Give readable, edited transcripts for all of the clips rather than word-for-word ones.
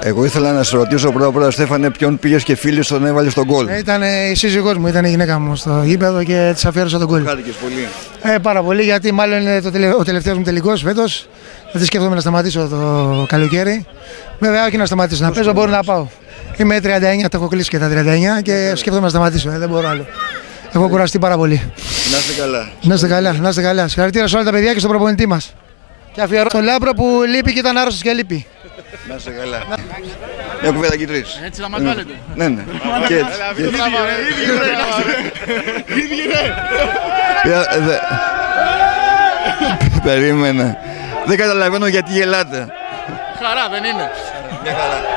Εγώ ήθελα να σε ρωτήσω πρώτα, Στέφανε, ποιον πήγες και φίλη τον έβαλε στον γκολ. Ήταν η σύζυγός μου, ήταν η γυναίκα μου στο γήπεδο και της αφιέρωσα τον γκολ. Χάθηκες πολύ. Πάρα πολύ, γιατί μάλλον είναι ο τελευταίος μου τελικός φέτος. Δεν σκέφτομαι να σταματήσω το καλοκαίρι. Βέβαια, όχι να σταματήσω να παίζω, μπορώ να πάω. Είμαι 39, τα έχω κλείσει και τα 39 και σκέφτομαι να σταματήσω. Δεν μπορώ άλλο. Έχω κουραστεί πάρα πολύ. Να είστε καλά. Να είστε καλά, να είστε καλά. Συγχαρητήρια σε όλα τα παιδιά και στον προπονητή μας. Και αφιερώ στον Λάμπρο που λείπει και ήταν άρρωστος και λείπει. Να είστε καλά. Μια κουβέντα και τρεις. Έτσι να μας βάλετε. Ναι. Και έτσι. Περίμενα. Δεν καταλαβαίνω γιατί γελάτε. Χαρά δεν είναι. Μια χαρά.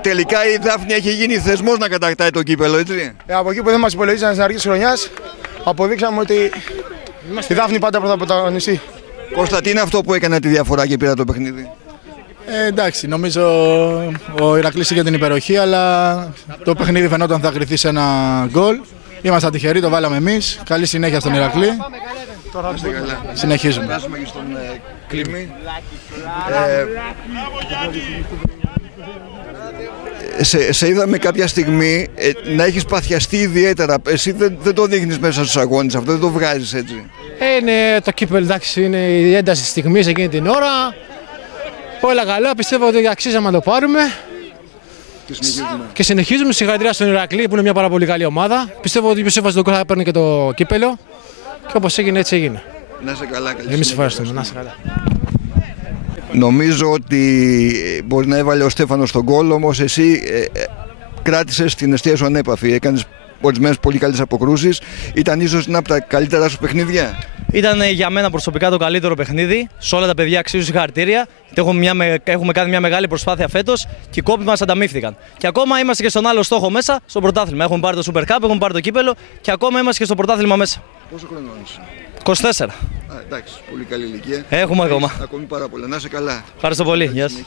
Τελικά η Δάφνη έχει γίνει θεσμός να κατακτάει το κύπελο, έτσι. Από εκεί που δεν μας υπολογίζανε στην αρχή της χρονιάς, αποδείξαμε ότι η Δάφνη πάντα θα πρωταγωνιστεί. Κώστα, τι είναι αυτό που έκανε τη διαφορά και πήρα το παιχνίδι? Εντάξει, νομίζω ο Ηρακλής είχε την υπεροχή, αλλά το παιχνίδι φαινόταν θα κρυθεί σε ένα γκολ. Ήμασταν τυχεροί, το βάλαμε εμείς. Καλή συνέχεια στον Ηρακλή. Συνεχίζουμε. Περάσουμε και στον Κλίμη. Σε είδαμε κάποια στιγμή να έχεις παθιαστεί ιδιαίτερα. Εσύ δεν το δείχνεις μέσα στους αγώνες, αυτό δεν το βγάζεις έτσι. Είναι το κύπελο, εντάξει, είναι η ένταση της στιγμής εκείνη την ώρα. Όλα καλά, πιστεύω ότι αξίζαμε να το πάρουμε. Και συνεχίζουμε. Συγχαρητήρια στον Ηρακλή που είναι μια πάρα πολύ καλή ομάδα. Πιστεύω ότι ποιος έβαζε τον κόλ θα παίρνει και το κύπελο. Και όπως έγινε, έτσι έγινε. Να είσαι καλά, καλή. Εμείς ευχαριστούμε. Να είσαι καλά. Νομίζω ότι μπορεί να έβαλε ο Στέφανος τον γκολ, όμως εσύ κράτησες την εστία σου ανέπαφη. Έκανες ορισμένες πολύ καλές αποκρούσεις. Ήταν ίσως ένα από τα καλύτερα σου παιχνίδια. Ήταν για μένα προσωπικά το καλύτερο παιχνίδι. Σε όλα τα παιδιά αξίζουν συγχαρητήρια. Έχουμε κάνει μια μεγάλη προσπάθεια φέτος και οι κόποι μας ανταμείφθηκαν. Και ακόμα είμαστε και στον άλλο στόχο μέσα, στο πρωτάθλημα. Έχουμε πάρει το Super Cup, έχουμε πάρει το κύπελο και ακόμα είμαστε και στο πρωτάθλημα μέσα. Πόσο χρόνο είσαι? 24. Εντάξει, πολύ καλή ηλικία. Έχουμε ακόμα. Ακόμη πάρα πολλά. Να είσαι καλά. Ευχαριστώ πολύ. Γεια σας.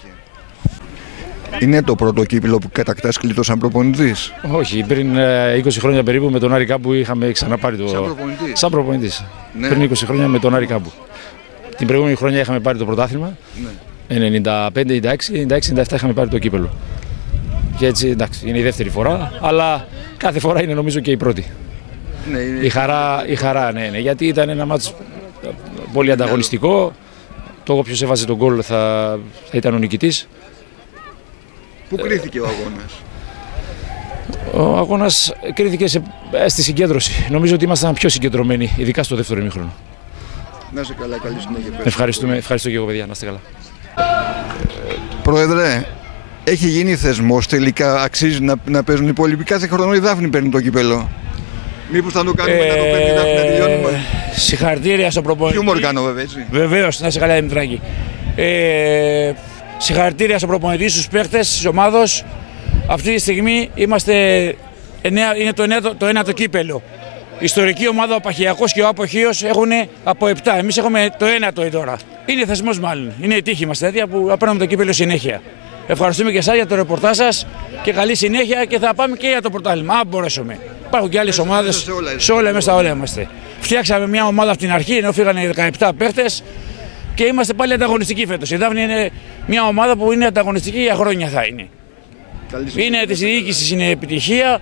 Είναι το πρώτο κύπελο που κατακτάς κλειτό σαν προπονητής? Όχι, πριν 20 χρόνια περίπου με τον Άρη Κάμπου είχαμε ξαναπάρει το. Σαν προπονητής. Ναι. Πριν 20 χρόνια με τον Άρη Κάμπου. Την προηγούμενη χρονιά είχαμε πάρει το πρωτάθλημα. Ναι. 95-96-97 είχαμε πάρει το κύπελο. Και έτσι εντάξει, είναι η δεύτερη φορά, αλλά κάθε φορά είναι νομίζω και η πρώτη. Ναι, η χαρά, ναι, γιατί ήταν ένα μάτς πολύ ανταγωνιστικό. Το όποιος έβαζε τον γκολ θα ήταν ο νικητής. Πού κρίθηκε ο αγώνας? Ο αγώνας κρίθηκε στη συγκέντρωση. Νομίζω ότι ήμασταν πιο συγκεντρωμένοι, ειδικά στο δεύτερο ημίχρονο. Να είσαι καλά, καλή συνέχεια. Ευχαριστώ και εγώ, παιδιά, να είστε καλά. Πρόεδρε, έχει γίνει θεσμός, τελικά αξίζει να παίζουν οι υπόλοιποι? Κάθε χρόνο η Δάφνη παίρνει το κύπελο. Μήπως θα το κάνουμε να το παίρνει η Δάφνη να τελειώνουμε? Συγχαρητήρια στον προπονητή. Χιούμορ κάνω βέβαια, έτσι. Βεβαίως, να είσαι καλά, Δημητράκη. Συγχαρητήρια στον προπονητή, στους παίχτες της ομάδος. Αυτή τη στιγμή είναι το ένατο κύπελο. Η ιστορική ομάδα, ο Παχιακός και ο Αποχείος έχουν από 7. Εμείς έχουμε το ένατο τώρα. Είναι θεσμός μάλλον. Είναι η τύχη μας τέτοια που παίρνουμε το κύπελο συνέχεια. Ευχαριστούμε και εσάς για το ρεπορτάζ σας και καλή συνέχεια και θα πάμε και για το πρωτάθλημα. Αν μπορέσουμε. Υπάρχουν και άλλες ομάδες. Σε όλα μέσα όλα είμαστε. Φτιάξαμε μια ομάδα από την αρχή ενώ φύγανε 17 παίχτες και είμαστε πάλι ανταγωνιστικοί φέτος. Η Δάφνη είναι μια ομάδα που είναι ανταγωνιστική για χρόνια θα είναι. Είναι της διοίκησης, είναι επιτυχία.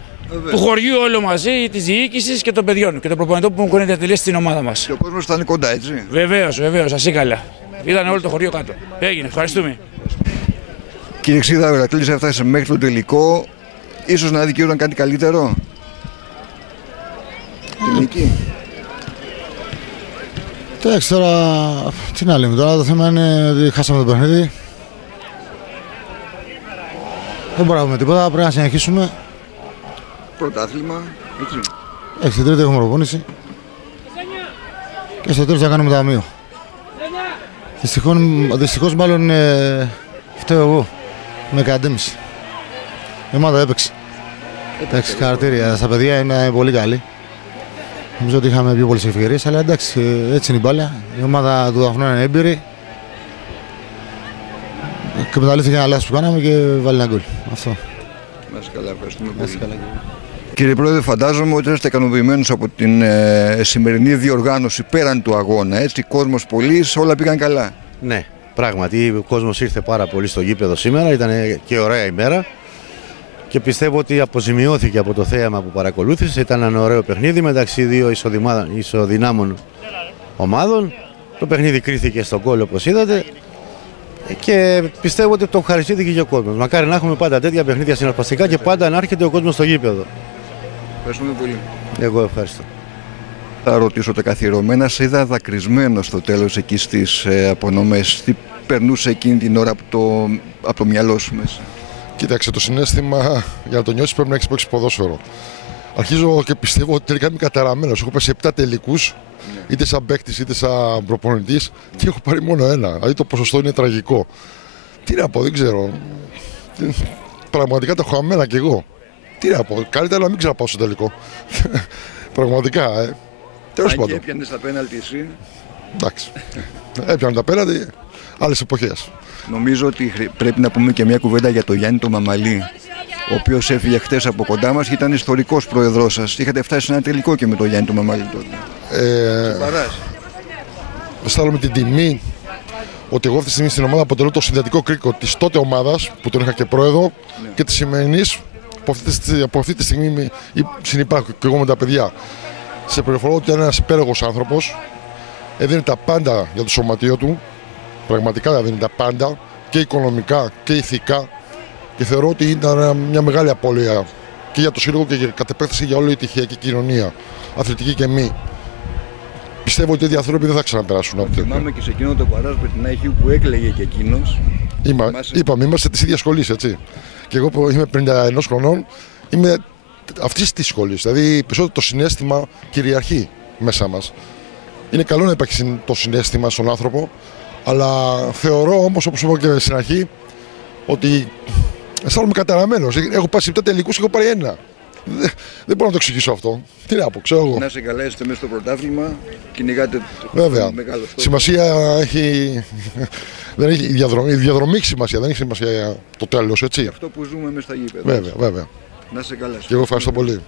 Του χωριού όλο μαζί, της διοίκησης και των παιδιών και των προπονητών που έχουν διατελέσει στην ομάδα μας. Και ο κόσμος ήταν κοντά, έτσι. Βεβαίως, σας καλά. Ήταν όλο το χωριό κάτω. Έγινε, ευχαριστούμε. Κύριε Ξίδα, ο Ηρακλής έφτασε μέχρι το τελικό. Ίσως να δικαιούταν κάτι καλύτερο. Τη νίκη. Εντάξει, τώρα τι να λέμε. Τώρα το θέμα είναι ότι χάσαμε το παιχνίδι. Δεν μπορούμε με τίποτα, πρέπει να συνεχίσουμε. Πρωτάθλημα, έτσι. Στην τρίτη έχουμε προπόνηση. Και στο τέλος θα κάνουμε ταμείο. Δυστυχώς μάλλον φταίω εγώ. Με κατέμιση. Η ομάδα έπαιξε. Εντάξει, συγχαρητήρια στα παιδιά, είναι πολύ καλή. Νομίζω ότι είχαμε πιο πολλές ευκαιρίες, αλλά εντάξει, έτσι είναι η μπάλα. Η ομάδα του Δαφνού είναι έμπειρη. Και εκμεταλλεύτηκε ένα λάθος που κάναμε και βάλει ένα γκολ. Αυτό. Να είσαι καλά, ευχαριστούμε πολύ. Κύριε Πρόεδρε, φαντάζομαι ότι είστε ικανοποιημένος από την σημερινή διοργάνωση πέραν του αγώνα. Έτσι, κόσμος πολύς, όλα πήγαν καλά. Ναι, Πράγματι, ο κόσμος ήρθε πάρα πολύ στο γήπεδο σήμερα, ήταν και ωραία ημέρα και πιστεύω ότι αποζημιώθηκε από το θέαμα που παρακολούθησε. Ήταν ένα ωραίο παιχνίδι μεταξύ δύο ισοδυνάμων ομάδων. Το παιχνίδι κρίθηκε στον γκολ όπως είδατε και πιστεύω ότι το ευχαριστήθηκε και ο κόσμος. Μακάρι να έχουμε πάντα τέτοια παιχνίδια συναρπαστικά και πάντα να έρχεται ο κόσμος στο γήπεδο. Ευχαριστούμε πολύ. Εγώ ευχαριστώ. Θα ρωτήσω τα καθιερωμένα. Σε είδα δακρυσμένο στο τέλος εκεί στις απονομές. Τι περνούσε εκείνη την ώρα από το μυαλό σου μέσα? Κοίταξε, το συναίσθημα για να το νιώσεις πρέπει να έχεις παίξει ποδόσφαιρο. Αρχίζω και πιστεύω ότι τελικά είμαι καταραμένος. Έχω παίξει 7 τελικούς, είτε σαν παίκτης είτε σαν προπονητής, και έχω πάρει μόνο ένα. Δηλαδή το ποσοστό είναι τραγικό. Τι να πω, δεν ξέρω. Πραγματικά τα έχω αμένα κι εγώ. Τι να πω, καλύτερα να μην ξαναπάω στο τελικό. Πραγματικά, Τέλος πάντων. Αν και έπιανες τα πέναλτι εσύ. Εντάξει. Έπιανε τα πέναλτι, άλλες εποχές. Νομίζω ότι πρέπει να πούμε και μια κουβέντα για τον Γιάννη τον Μαμαλή, ο οποίος έφυγε χτες από κοντά μας και ήταν ιστορικός πρόεδρός σας. Είχατε φτάσει σε ένα τελικό και με τον Γιάννη τον Μαμαλή τότε. Αισθάνομαι την τιμή ότι εγώ αυτή τη στιγμή στην ομάδα αποτελώ το συνδετικό κρίκο της τότε ομάδας που τον είχα και πρόεδρο, και της σημερινής που αυτή τη στιγμή συνυπάρχω και εγώ με τα παιδιά. Σε πληροφορώ ότι είναι ένας υπέροχος άνθρωπος, έδινε τα πάντα για το σωματείο του, πραγματικά έδινε τα πάντα, και οικονομικά και ηθικά, και θεωρώ ότι ήταν μια μεγάλη απώλεια και για το σύλλογο και κατ' επέκταση για όλη η τυχαιακή κοινωνία, αθλητική και μη. Πιστεύω ότι οι άνθρωποι δεν θα ξαναπεράσουν από τέτοιο. Θυμάμαι και σε εκείνο το παράζ με την Αϊχίου που έκλαιγε και εκείνος. Είπαμε, είμαστε της ίδιας σχολής, έτσι. Και εγώ που είμαι 51 χρονών, είμαι αυτής της σχολής. Δηλαδή, περισσότερο το συναίσθημα κυριαρχεί μέσα μας. Είναι καλό να υπάρχει το συναίσθημα στον άνθρωπο, αλλά θεωρώ όμως, όπως είπα και στην αρχή, ότι αισθάνομαι καταραμένος. Έχω πάει σε 7 τελικούς και έχω πάρει ένα. Δεν μπορώ να το εξηγήσω αυτό. Τι να πω, ξέρω εγώ. Να σε καλά, είστε μέσα στο πρωτάθλημα, κυνηγάτε Βέβαια. μεγάλο στόχο. Σημασία έχει. Δεν έχει η διαδρομή έχει σημασία, δεν έχει σημασία το τέλος, έτσι. Αυτό που ζούμε μέσα στα γήπεδα. Βέβαια. Να σε καλά. Και εγώ ευχαριστώ πολύ.